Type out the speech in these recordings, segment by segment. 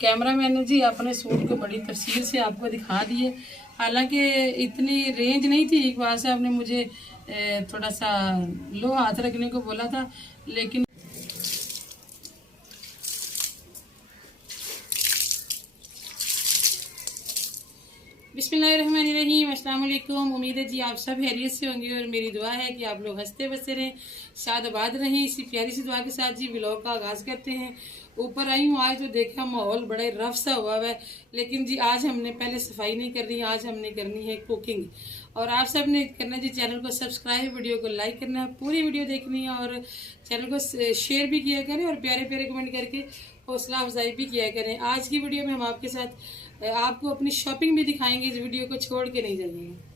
Camera मैंने जी अपने suit को बड़ी तफसील से आपको दिखा दिए। हालांकि इतनी रेंज नहीं थी। एक बार से आपने मुझे थोड़ा सा लो हाथ रखने को बोला था, लेकिन बिस्मिल्लाहिर्रहमानिर्रहीम, अस्सलाम वालेकुम। उम्मीद है जी आप सब खैरियत से होंगे और मेरी दुआ है कि आप लोग हंसते बसते रहें, शादाबाद रहें। इसी प्यारी सी दुआ के साथ जी व्लॉग का आगाज़ करते हैं। ऊपर आई हूँ आज तो देखा माहौल बड़ा रफ सा हुआ है, लेकिन जी आज हमने पहले सफाई नहीं करनी, आज हमने करनी है कुकिंग। और आप सब ने करना जी चैनल को सब्सक्राइब, वीडियो को लाइक करना है, पूरी वीडियो देखनी है और चैनल को शेयर भी किया करें और प्यारे प्यारे कमेंट करके हौसला अफजाई भी किया करें। आज की वीडियो में हम आपके साथ आपको अपनी शॉपिंग भी दिखाएंगे, इस वीडियो को छोड़ के नहीं जाइएगा।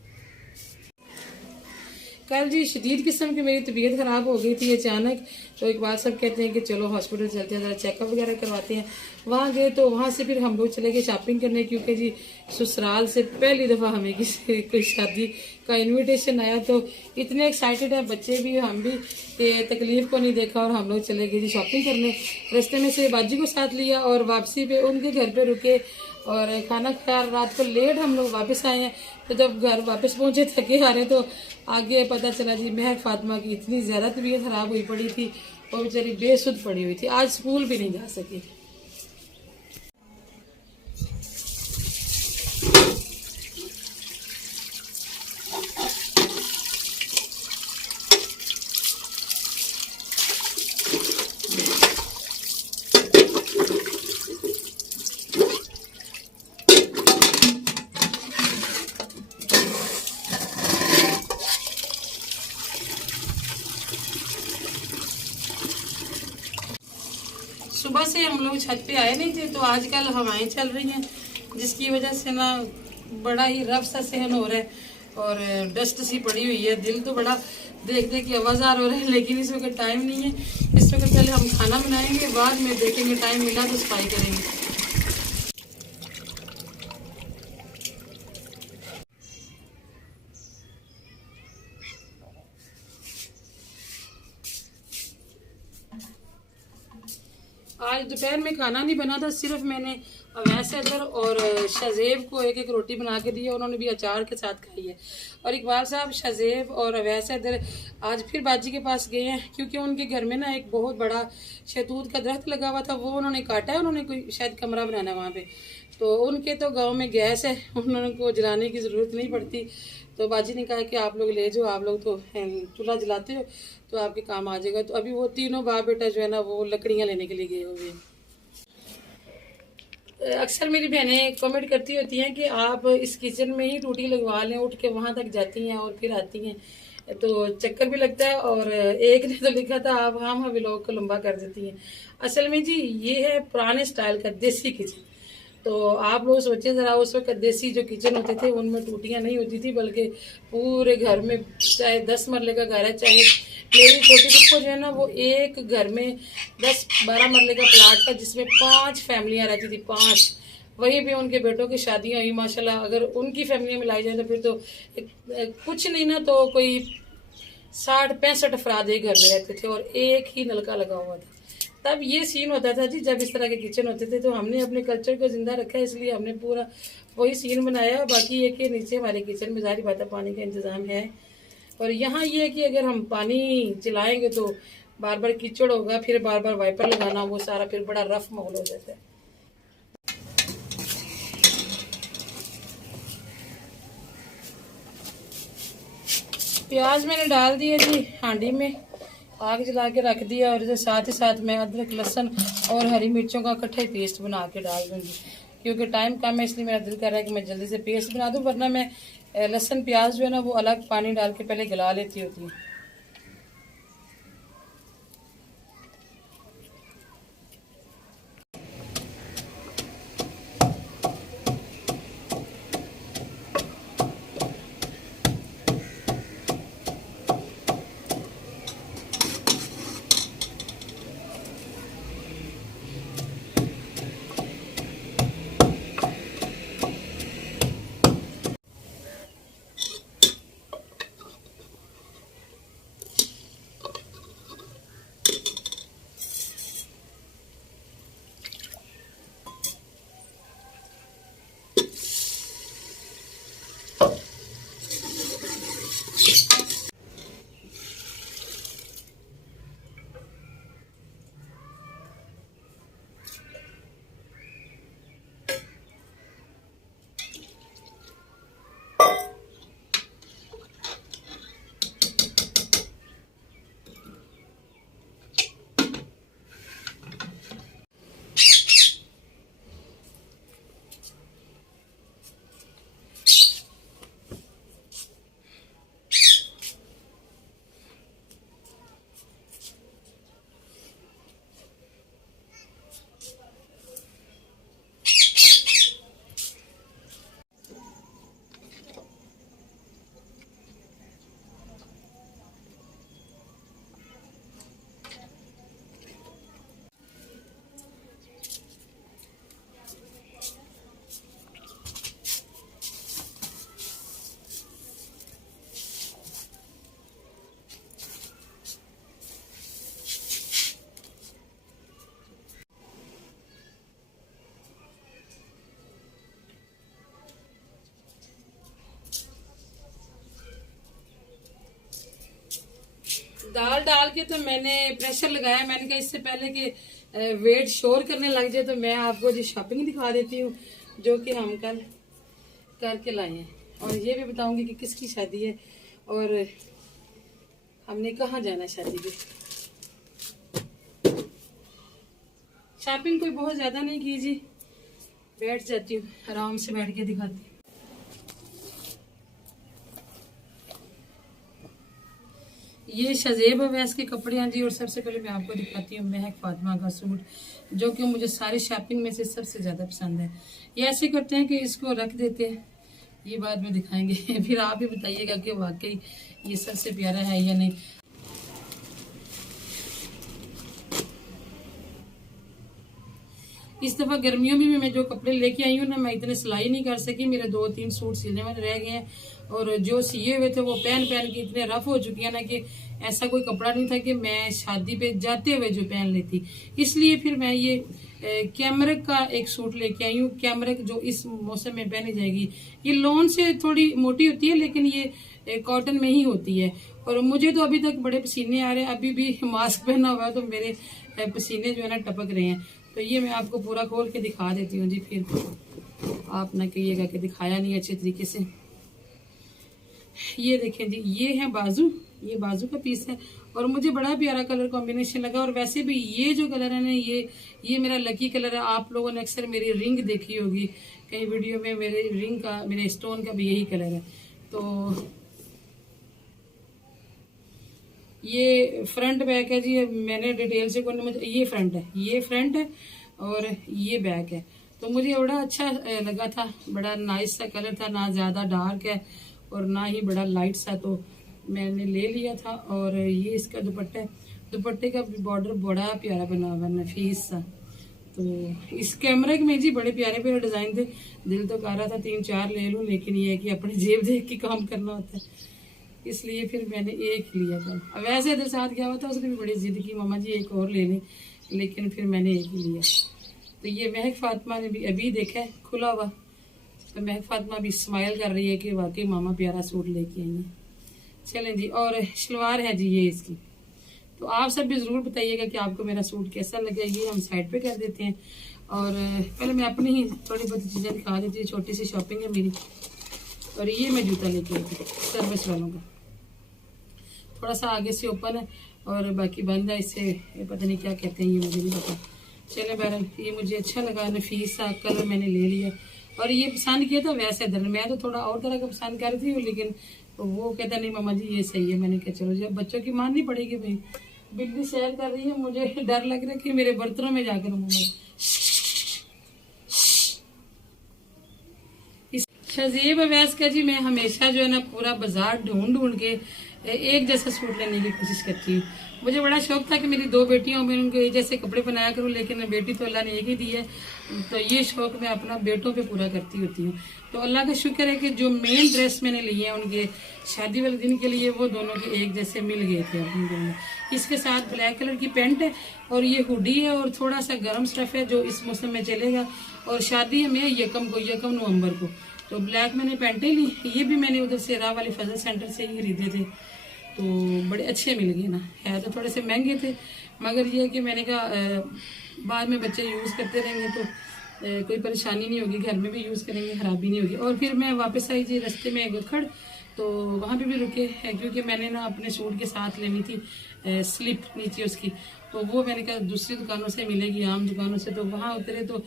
कल जी शदीद किस्म की मेरी तबीयत ख़राब हो गई थी अचानक, तो एक बार सब कहते हैं कि चलो हॉस्पिटल चलते हैं, ज़रा चेकअप वगैरह करवाते हैं। वहाँ गए तो वहाँ से फिर हम लोग चले गए शॉपिंग करने, क्योंकि जी ससुराल से पहली दफ़ा हमें किसी कोई शादी का इनविटेशन आया। तो इतने एक्साइटेड है बच्चे भी, हम भी, कि तकलीफ को नहीं देखा और हम लोग चले गए जी शॉपिंग करने। रास्ते में से बाजी को साथ लिया और वापसी पे उनके घर पे रुके और खाना खाया। रात को लेट हम लोग वापस आए हैं, तो जब घर वापस पहुंचे थके हारे तो आगे पता चला जी महक फातिमा की इतनी ज़्यादा तबीयत ख़राब हुई पड़ी थी, वो बेचारी बेसुध पड़ी हुई थी, आज स्कूल भी नहीं जा सकी। सुबह से हम लोग छत पे आए नहीं थे, तो आजकल हवाएं चल रही हैं, जिसकी वजह से ना बड़ा ही रफ सा सहन हो रहा है और डस्ट सी पड़ी हुई है। दिल तो बड़ा देख देख के आवाज़ार हो रहा है, लेकिन इस वक्त टाइम नहीं है। इस वक्त पहले हम खाना बनाएंगे, बाद में देखेंगे टाइम मिला तो सफाई करेंगे। आज दोपहर में खाना नहीं बना था, सिर्फ मैंने अवैस हैदर और शाजेब को एक एक रोटी बना के दी है, उन्होंने भी अचार के साथ खाई है। और इकबाल साहब, शाजेब और अवैस हैदर आज फिर बाजी के पास गए हैं, क्योंकि उनके घर में ना एक बहुत बड़ा शहतूत का दरख्त लगा हुआ था, वो उन्होंने काटा है। उन्होंने कोई शायद कमरा बनाना है वहाँ पे, तो उनके तो गाँव में गैस है, उनको जलाने की ज़रूरत नहीं पड़ती। तो बाजी ने कहा कि आप लोग ले जाओ, आप लोग तो चूल्हा जलाते हो तो आपके काम आ जाएगा। तो अभी वो तीनों बाप बेटा जो है ना वो लकड़ियाँ लेने के लिए गए हुए हैं। अक्सर मेरी बहनें कमेंट करती होती हैं कि आप इस किचन में ही टूटी लगवा लें, उठ के वहाँ तक जाती हैं और फिर आती हैं, तो चक्कर भी लगता है। और एक ने तो लिखा था आप हम व्लॉग को लंबा कर देती हैं। असल में जी ये है पुराने स्टाइल का देसी किचन। तो आप लोग सोचिए ज़रा, उस वक्त देसी जो किचन होते थे उनमें टूटियाँ नहीं होती थी, बल्कि पूरे घर में, चाहे 10 मरले का घर है, चाहे मेरी छोटी बच्ची जो है ना वो एक घर में 10-12 मरले का प्लाट था, जिसमें 5 फैमिलियाँ रहती थी, 5। वहीं पे उनके बेटों की शादियाँ हुई माशाल्लाह। अगर उनकी फैमिलियाँ मिलाई जाए तो फिर तो कुछ नहीं ना तो कोई 60-65 अफराद एक घर में रहते थे और एक ही नलका लगा हुआ था। तब ये सीन होता था जी, जब इस तरह के किचन होते थे। तो हमने अपने कल्चर को जिंदा रखा है, इसलिए हमने पूरा वही सीन बनाया। बाकी ये कि नीचे हमारे किचन में जारी बात है पानी का इंतज़ाम है, और यहाँ ये है कि अगर हम पानी चलाएंगे तो बार बार कीचड़ होगा, फिर बार बार वाइपर लगाना, वो सारा फिर बड़ा रफ माहौल हो जाता है। प्याज मैंने डाल दिया जी हांडी में, आग जला के रख दिया, और साथ ही साथ मैं अदरक लहसुन और हरी मिर्चों का इकट्ठे पेस्ट बना के डाल दूंगी, क्योंकि टाइम कम है, इसलिए मेरा दिल कर रहा है कि मैं जल्दी से पेस्ट बना दूं, वरना मैं लहसुन प्याज जो है ना वो अलग पानी डाल के पहले गला लेती होती हूँ। दाल डाल के तो मैंने प्रेशर लगाया। मैंने कहा इससे पहले कि वेट शोर करने लग जाए तो मैं आपको जी शॉपिंग दिखा देती हूँ जो कि हम कल करके लाए हैं, और ये भी बताऊंगी कि किसकी शादी है और हमने कहाँ जाना है शादी पे। शॉपिंग कोई बहुत ज्यादा नहीं की जी, बैठ जाती हूँ आराम से बैठ के दिखाती हूँ। ये शजेब अवैस के कपड़े हैं जी, और सबसे पहले मैं आपको दिखाती हूँ महक फातिमा का सूट जो कि मुझे सारी शॉपिंग में से सबसे ज़्यादा पसंद है। ये ऐसे करते हैं कि इसको रख देते हैं, ये बाद में दिखाएंगे फिर आप ही बताइएगा कि वाकई ये सबसे प्यारा है या नहीं। इस दफ़ा गर्मियों में भी मैं जो कपड़े लेके आई हूँ ना, मैं इतने सिलाई नहीं कर सकी, मेरे 2-3 सूट सिलने वाले रह गए हैं, और जो सिए हुए थे वो पहन के इतने रफ हो चुके हैं ना कि ऐसा कोई कपड़ा नहीं था कि मैं शादी पे जाते हुए जो पहन लेती। इसलिए फिर मैं ये कैमरिक का एक सूट लेके आई हूँ, कैमरिक जो इस मौसम में पहनी जाएगी। ये लॉन से थोड़ी मोटी होती है लेकिन ये कॉटन में ही होती है, और मुझे तो अभी तक बड़े पसीने आ रहे हैं, अभी भी मास्क पहना हुआ है तो मेरे पसीने जो है ना टपक रहे हैं। तो ये मैं आपको पूरा खोल के दिखा देती हूँ जी, फिर आप ना कहिएगा कि दिखाया नहीं अच्छे तरीके से। ये देखें जी, ये है बाजू, ये बाजू का पीस है और मुझे बड़ा प्यारा कलर कॉम्बिनेशन लगा। और वैसे भी ये जो कलर है ना, ये मेरा लकी कलर है। आप लोगों ने अक्सर मेरी रिंग देखी होगी कई वीडियो में, मेरे रिंग का, मेरे स्टोन का भी यही कलर है। तो ये फ्रंट बैक है जी, मैंने डिटेल से कोई मुझे, ये फ्रंट है, ये फ्रंट है और ये बैक है। तो मुझे बड़ा अच्छा लगा था, बड़ा नाइस सा कलर था, ना ज़्यादा डार्क है और ना ही बड़ा लाइट सा, तो मैंने ले लिया था। और ये इसका दुपट्टा है, दुपट्टे का बॉर्डर बड़ा प्यारा बना हुआ है, नफीस सा। तो इस कैमरे में जी बड़े प्यारे प्यारे डिज़ाइन थे, दिल तो कर रहा था 3-4 ले लूँ, लेकिन ये है कि अपनी जेब देख के काम करना होता है, इसलिए फिर मैंने एक लिया था। अब वैसे इधर साथ गया हुआ था, उसने भी बड़ी जिद की मामा जी एक और ले लें, लेकिन फिर मैंने एक ही लिया। तो ये महक फातिमा ने भी अभी देखा है खुला हुआ, तो महक फातिमा भी स्माइल कर रही है कि वाकई मामा प्यारा सूट लेके आई है। चलें जी, और शलवार है जी ये इसकी। तो आप सब भी ज़रूर बताइएगा कि आपको मेरा सूट कैसा लगे। ये हम साइड पे कर देते हैं, और पहले मैं अपनी ही थोड़ी बहुत चीज़ें दिखा देती हूँ। छोटी सी शॉपिंग है मेरी। और ये मैं जूता लेके आई थी सर्विस वालों का, थोड़ा सा आगे से ओपन है और बाकी बंद है, इससे ये पता नहीं क्या कहते हैं, ये मुझे नहीं पता। चले बहरहाल ये मुझे अच्छा लगा, नफीस सा कलर मैंने ले लिया। और ये पसंद किया था वैसे इधर, मैं तो थोड़ा और तरह का पसंद कर रही थी, लेकिन वो कहता नहीं मामा जी ये सही है। मैंने कहा चलो जब बच्चों की माननी पड़ेगी भाई। बिल्ली सैर कर रही है, मुझे डर लग रहा है कि मेरे बर्तनों में जाकर मामा। शजीब अवैस का जी मैं हमेशा जो है ना पूरा बाजार ढूंढ ढूंढ के एक जैसा सूट लेने की कोशिश करती हूँ। मुझे बड़ा शौक था कि मेरी 2 बेटियां, मैं उनको एक जैसे कपड़े बनाया करूँ, लेकिन बेटी तो अल्लाह ने एक ही दी है, तो ये शौक मैं अपना बेटों पे पूरा करती होती हूँ। तो अल्लाह का शुक्र है कि जो मेन ड्रेस मैंने ली है उनके शादी वाले दिन के लिए, वो दोनों के एक जैसे मिल गए थे अपने दोनों। इसके साथ ब्लैक कलर की पैंट है और ये हुडी है और थोड़ा सा गर्म स्टफ है जो इस मौसम में चलेगा। और शादी में यकम नवंबर को, तो ब्लैक मैंने पैंटें ली। ये भी मैंने उधर से राह वाले फजल सेंटर से ही खरीदे थे, तो बड़े अच्छे मिल गए ना। है तो थोड़े से महंगे थे, मगर ये कि मैंने कहा बाद में बच्चे यूज़ करते रहेंगे तो कोई परेशानी नहीं होगी, घर में भी यूज़ करेंगे, खराबी नहीं होगी। और फिर मैं वापस आई जी, रास्ते में गखड़, तो वहाँ पे भी रुके हैं क्योंकि मैंने ना अपने सूट के साथ लेनी थी स्लिप नीचे उसकी, तो वो मैंने कहा दूसरी दुकानों से मिलेगी, आम दुकानों से। तो वहाँ उतरे तो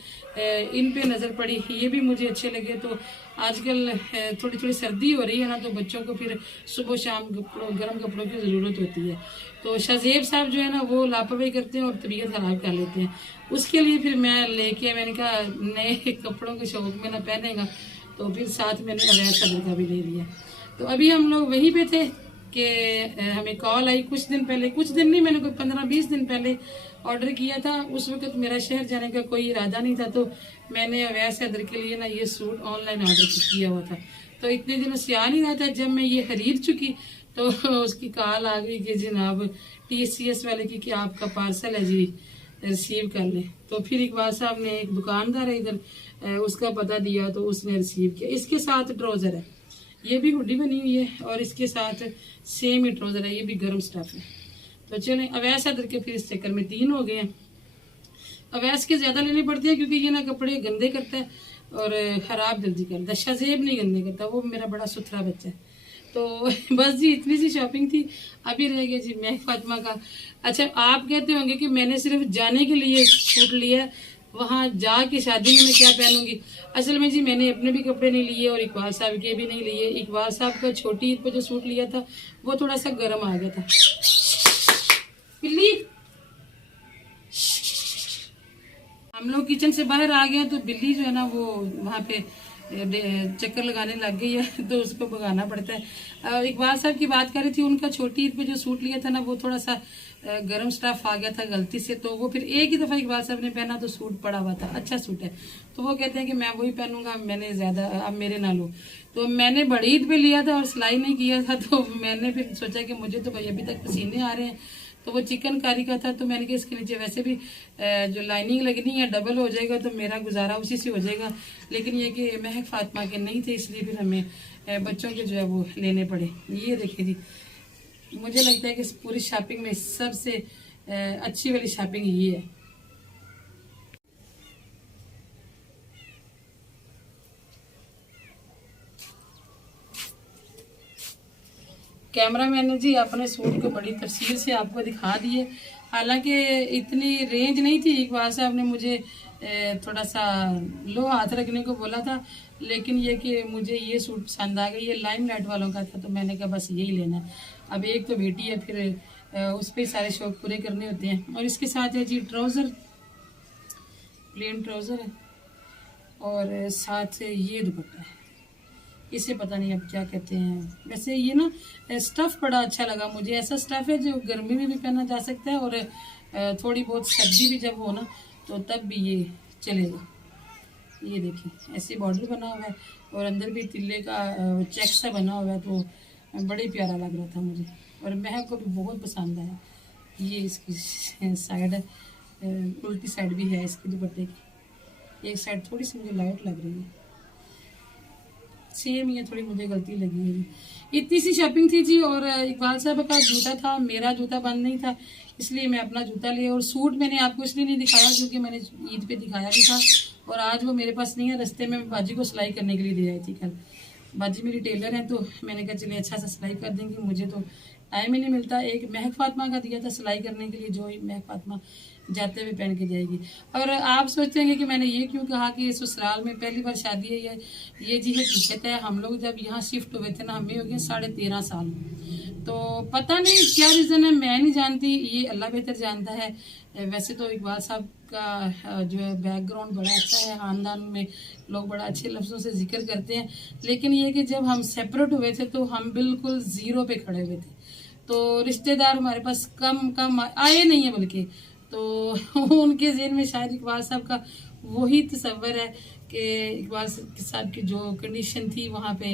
इन पे नज़र पड़ी, ये भी मुझे अच्छे लगे। तो आजकल थोड़ी थोड़ी सर्दी हो रही है ना, तो बच्चों को फिर सुबह शाम गर्म कपड़ों की ज़रूरत होती है। तो शाहजेब साहब जो है ना वो लापरवाही करते हैं और तबीयत खराब कर लेते हैं। उसके लिए फिर मैं लेके, मैंने कहा नए कपड़ों के शौक में ना पहनेगा, तो फिर साथ मैंने अवैध कलर का भी ले लिया। तो अभी हम लोग वहीं पे थे कि हमें कॉल आई कुछ दिन पहले, कुछ दिन नहीं, मैंने कोई 15-20 दिन पहले ऑर्डर किया था। उस वक्त मेरा शहर जाने का कोई इरादा नहीं था, तो मैंने अवैध सदर के लिए ना ये सूट ऑनलाइन ऑर्डर किया हुआ था। तो इतने दिनों से आ नहीं रहा था, जब मैं ये खरीद चुकी तो उसकी कॉल आ गई कि जनाब TCS वाले की कि आपका पार्सल है जी, रिसीव कर ले। तो फिर इकबाल साहब ने, एक दुकानदार है इधर, उसका पता दिया तो उसने रिसीव किया। इसके साथ ट्राउज़र है, ये भी हुडी बनी हुई है और इसके साथ सेम ही ट्राउज़र है, ये भी गर्म स्टफ है। तो चलें, अवैस अदर के फिर इस चक्कर में 3 हो गए हैं। अवैस के ज्यादा लेने पड़ते हैं क्योंकि ये ना कपड़े गंदे करता है और खराब जल्दी करता है। शाजेब नहीं गंदे करता, वो मेरा बड़ा सुथरा बच्चा है। तो बस जी इतनी सी शॉपिंग थी। अभी रह गया जी महक फातिमा का। अच्छा, आप कहते होंगे कि मैंने सिर्फ जाने के लिए सूट लिया, वहां जाके शादी में मैं क्या पहनूंगी। असल में जी मैंने अपने भी कपड़े नहीं लिए और इकबाल साहब के भी नहीं लिए। इकबाल साहब का छोटी ईद पे जो सूट लिया था वो थोड़ा सा गर्म आ गया था। बिल्ली, हम लोग किचन से बाहर आ गए तो बिल्ली जो है ना वो वहाँ पे चक्कर लगाने लग गई है, तो उसको भगाना पड़ता है। इकबाल साहब की बात कर रही थी, उनका छोटी ईद पे जो सूट लिया था ना वो थोड़ा सा गर्म स्टफ आ गया था गलती से, तो वो फिर एक ही दफा इकबाल साहब ने पहना तो सूट पड़ा हुआ था, अच्छा सूट है, तो वो कहते हैं कि मैं वही पहनूंगा, मैंने ज्यादा अब मेरे ना लो। तो मैंने बड़ी ईद पे लिया था और सिलाई नहीं किया था, तो मैंने फिर सोचा कि मुझे तो भाई अभी तक पसीने आ रहे हैं, तो वो चिकनकारी का था, तो मैंने कहा इसके नीचे वैसे भी जो लाइनिंग लगनी है डबल हो जाएगा, तो मेरा गुजारा उसी से हो जाएगा। लेकिन ये कि महक फातिमा के नहीं थे, इसलिए फिर हमें बच्चों के जो है वो लेने पड़े। ये देखिए जी, मुझे लगता है कि इस पूरी शॉपिंग में सबसे अच्छी वाली शॉपिंग ये है। कैमरा मैन ने जी अपने सूट को बड़ी तफसील से आपको दिखा दिए। हालांकि इतनी रेंज नहीं थी, इकबाल साहब ने मुझे थोड़ा सा लो हाथ रखने को बोला था, लेकिन ये कि मुझे ये सूट पसंद आ गया, ये लाइम लाइट वालों का था, तो मैंने कहा बस यही लेना है। अब एक तो बेटी है, फिर उस पर सारे शौक पूरे करने होते हैं। और इसके साथ है जी ट्राउज़र, प्लेन ट्राउज़र है और साथ ये दुपट्टा है, इसे पता नहीं अब क्या कहते हैं। वैसे ये ना स्टफ बड़ा अच्छा लगा मुझे, ऐसा स्टफ है जो गर्मी में भी पहना जा सकता है और थोड़ी बहुत सर्दी भी जब हो ना तो तब भी ये चलेगा। ये देखिए ऐसे बॉर्डर बना हुआ है और अंदर भी तिल्ले का चेक सा बना हुआ है, तो बड़े प्यारा लग रहा था मुझे और महक को भी बहुत पसंद आया। ये इसकी साइड है, उल्टी साइड भी है इसकी दुपट्टे की, एक साइड थोड़ी सी मुझे लाइट लग रही है, सेम ये थोड़ी मुझे गलती लगी है। इतनी सी शॉपिंग थी जी। और इकबाल साहब का जूता था, मेरा जूता बंद नहीं था, इसलिए मैं अपना जूता लिया। और सूट मैंने आपको इसलिए नहीं दिखाया क्योंकि मैंने ईद पे दिखाया भी था और आज वो मेरे पास नहीं है। रास्ते में बाजी को सिलाई करने के लिए दे आई थी कल, बाजी मेरी टेलर है, तो मैंने कहा चलिए अच्छा सा सिलाई कर देंगे, मुझे तो टाइम ही नहीं मिलता। एक महक फातिमा का दिया था सिलाई करने के लिए, जो महक फातिमा जाते हुए पहन के जाएगी। और आप सोचते हैं कि मैंने ये क्यों कहा कि ससुराल में पहली बार शादी है, ये जी हकीकत है। हम लोग जब यहाँ शिफ्ट हुए थे ना, हमें हो गए 13.5 साल, तो पता नहीं क्या रीज़न है, मैं नहीं जानती, ये अल्लाह बेहतर जानता है। वैसे तो इकबाल साहब का जो है बैकग्राउंड बड़ा अच्छा है, ख़ानदान में लोग बड़ा अच्छे लफ्ज़ों से जिक्र करते हैं, लेकिन ये कि जब हम सेपरेट हुए थे तो हम बिल्कुल ज़ीरो पे खड़े हुए थे, तो रिश्तेदार हमारे पास कम आए नहीं है, बल्कि तो उनके ज़हन में शायद इकबाल साहब का वही तस्वर है कि इकबाल साहब की जो कंडीशन थी वहाँ पे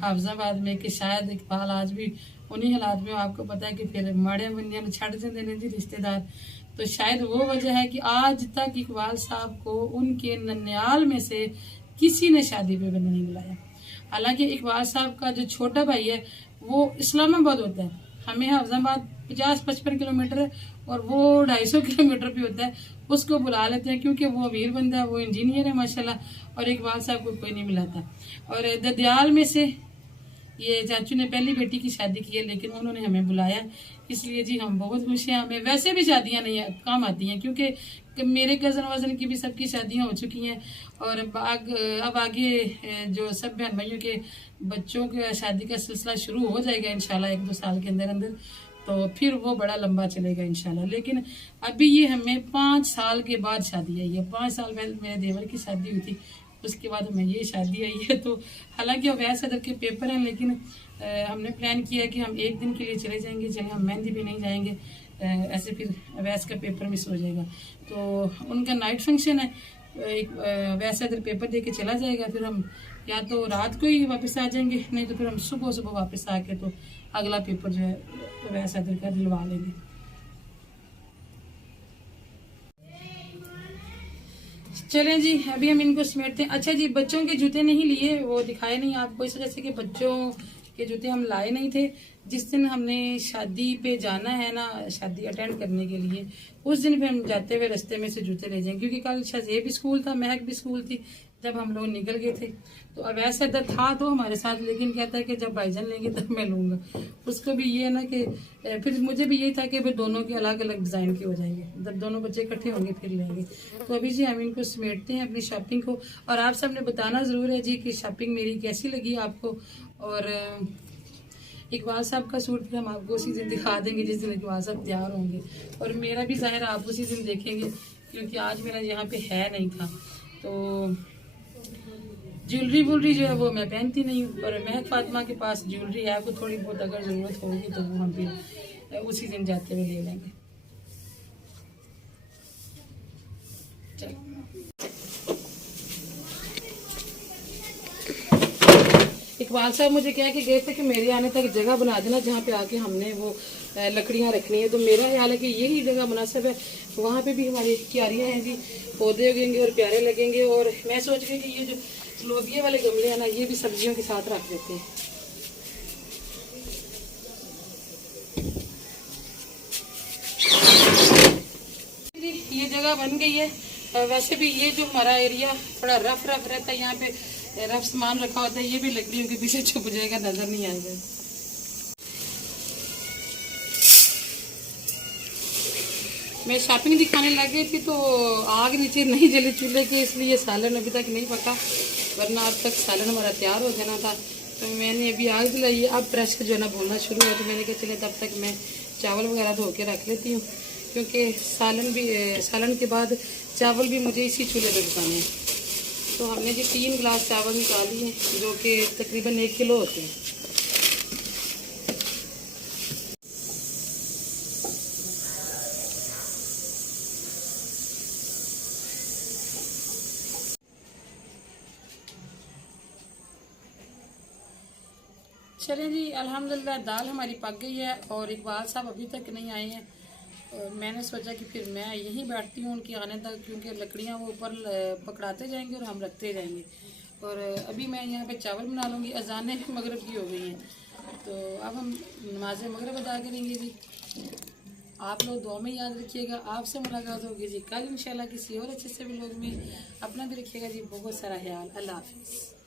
हाफजाबाद में, कि शायद इकबाल आज भी उन्हीं हालात में। आपको पता है कि फिर माड़े बंदियां ने छड़ देते हैं जी रिश्तेदार, तो शायद वो वजह है कि आज तक इकबाल साहब को उनके नन्याल में से किसी ने शादी पे नहीं बुलाया। हालांकि इकबाल साहब का जो छोटा भाई है वो इस्लामाबाद होता है, हमें हाफजाबाद 50-55 किलोमीटर है और वो 250 किलोमीटर पे होता है, उसको बुला लेते हैं क्योंकि वो अमीर बंदा है, वो इंजीनियर है माशाल्लाह, और इकबाल साहब को कोई नहीं मिलाता। और ददियाल में से ये चाचू ने पहली बेटी की शादी की है, लेकिन उन्होंने हमें बुलाया, इसलिए जी हम बहुत खुश हैं। हमें वैसे भी शादियां नहीं काम आती हैं क्योंकि मेरे कज़न वज़न की भी सबकी शादियां हो चुकी हैं और अब आगे जो सब बहन भाइयों के बच्चों के शादी का सिलसिला शुरू हो जाएगा इंशाल्लाह 1-2 साल के अंदर अंदर, तो फिर वो बड़ा लंबा चलेगा इंशाल्लाह। लेकिन अभी ये हमें 5 साल के बाद शादी आई है, 5 साल पहले मेरे देवर की शादी हुई थी, उसके बाद हमें ये शादी आई है। तो हालांकि अवैस सदर के पेपर हैं, लेकिन हमने प्लान किया कि हम 1 दिन के लिए चले जाएंगे, चले हम मेहंदी भी नहीं जाएंगे, ऐसे फिर अवैस का पेपर मिस हो जाएगा। तो उनका नाइट फंक्शन है, एक अवैस सदर पेपर दे के चला जाएगा, फिर हम या तो रात को ही वापस आ जाएंगे, नहीं तो फिर हम सुबह सुबह वापस आके तो अगला पेपर जो है अवैस सदर का दिलवा लेंगे। चलें जी, अभी हम इनको समेटते हैं। अच्छा जी, बच्चों के जूते नहीं लिए, वो दिखाए नहीं आपको, इस वजह से कि बच्चों कि जूते हम लाए नहीं थे। जिस दिन हमने शादी पे जाना है ना, शादी अटेंड करने के लिए, उस दिन फिर हम जाते हुए रास्ते में से जूते ले जाएंगे, क्योंकि कल शज़े भी स्कूल था, महक भी स्कूल थी जब हम लोग निकल गए थे। तो अब ऐसा इधर था तो हमारे साथ, लेकिन कहता है कि जब भाईजान लेंगे तब मैं लूंगा। उसको भी ये ना कि फिर मुझे भी यही था कि फिर दोनों के अलग अलग डिज़ाइन के हो जाएंगे, जब दोनों बच्चे इकट्ठे होंगे फिर लेंगे। तो अभी जी हम इनको समेटते हैं अपनी शॉपिंग को, और आप सबने बताना ज़रूर है जी कि शॉपिंग मेरी कैसी लगी आपको। और इकबाल साहब का सूट भी हम आपको उसी दिन दिखा देंगे जिस दिन इकबाल साहब तैयार होंगे, और मेरा भी ज़ाहिर आप उसी दिन देखेंगे, क्योंकि आज मेरा यहाँ पे है नहीं था। तो ज्वेलरी वुलरी जो है वो मैं पहनती नहीं हूँ, पर महक फातिमा के पास ज्वेलरी है, वो थोड़ी बहुत अगर ज़रूरत होगी तो वो हम फिर उसी दिन जाते हुए ले लेंगे। चलो, इकबाल साहब मुझे कह के गए थे कि मेरे आने तक जगह बना देना जहाँ पे आके हमने वो लकड़ियाँ रखनी है। तो मेरा ख्याल है कि यही जगह मुनासिब है, वहाँ पे भी हमारी क्यारियाँ हैं जी, पौधे उगेंगे और प्यारे लगेंगे। और मैं सोच रही कि ये जो लोबिया वाले गमले हैं ना, ये भी सब्जियों के साथ रख देते हैं। ये जगह बन गई है। वैसे भी ये जो हमारा एरिया थोड़ा रफ रहता है, यहाँ पे रफ सामान रखा होता है, ये भी लकड़ियों के पीछे छुप जाएगा, नजर नहीं आएगा। मैं शॉपिंग दिखाने लग गई थी तो आग नीचे नहीं जली चूल्हे के, इसलिए सालन अभी तक नहीं पका, वरना अब तक सालन हमारा तैयार हो जाना था। तो मैंने अभी आग जलाई, अब प्रेशर जो है ना बोलना शुरू हुआ, तो मैंने कहा चले तब तक मैं चावल वगैरह धो के रख लेती हूँ, क्योंकि सालन के बाद चावल भी मुझे इसी चूल्हे पर पकाने हैं। तो हमने जी 3 गिलास चावल निकाल लिए, जो कि तकरीबन 1 किलो होते हैं। चलें जी, अल्हम्दुलिल्लाह दाल हमारी पक गई है, और इकबाल साहब अभी तक नहीं आए हैं। और मैंने सोचा कि फिर मैं यहीं बैठती हूँ उनके आने तक, क्योंकि लकड़ियाँ वो ऊपर पकड़ाते जाएंगे और हम रखते जाएंगे। और अभी मैं यहाँ पे चावल बना लूँगी। अजानें मगरिब की हो गई हैं, तो अब हम नमाज मगरिब अदा करेंगे जी। आप लोग दुआ में याद रखिएगा। आपसे मुलाकात होगी जी कल इंशाल्लाह किसी और अच्छे से व्लॉग में। अपना भी रखिएगा जी, बहुत सारा ख्याल। अल्लाह हाफिज़।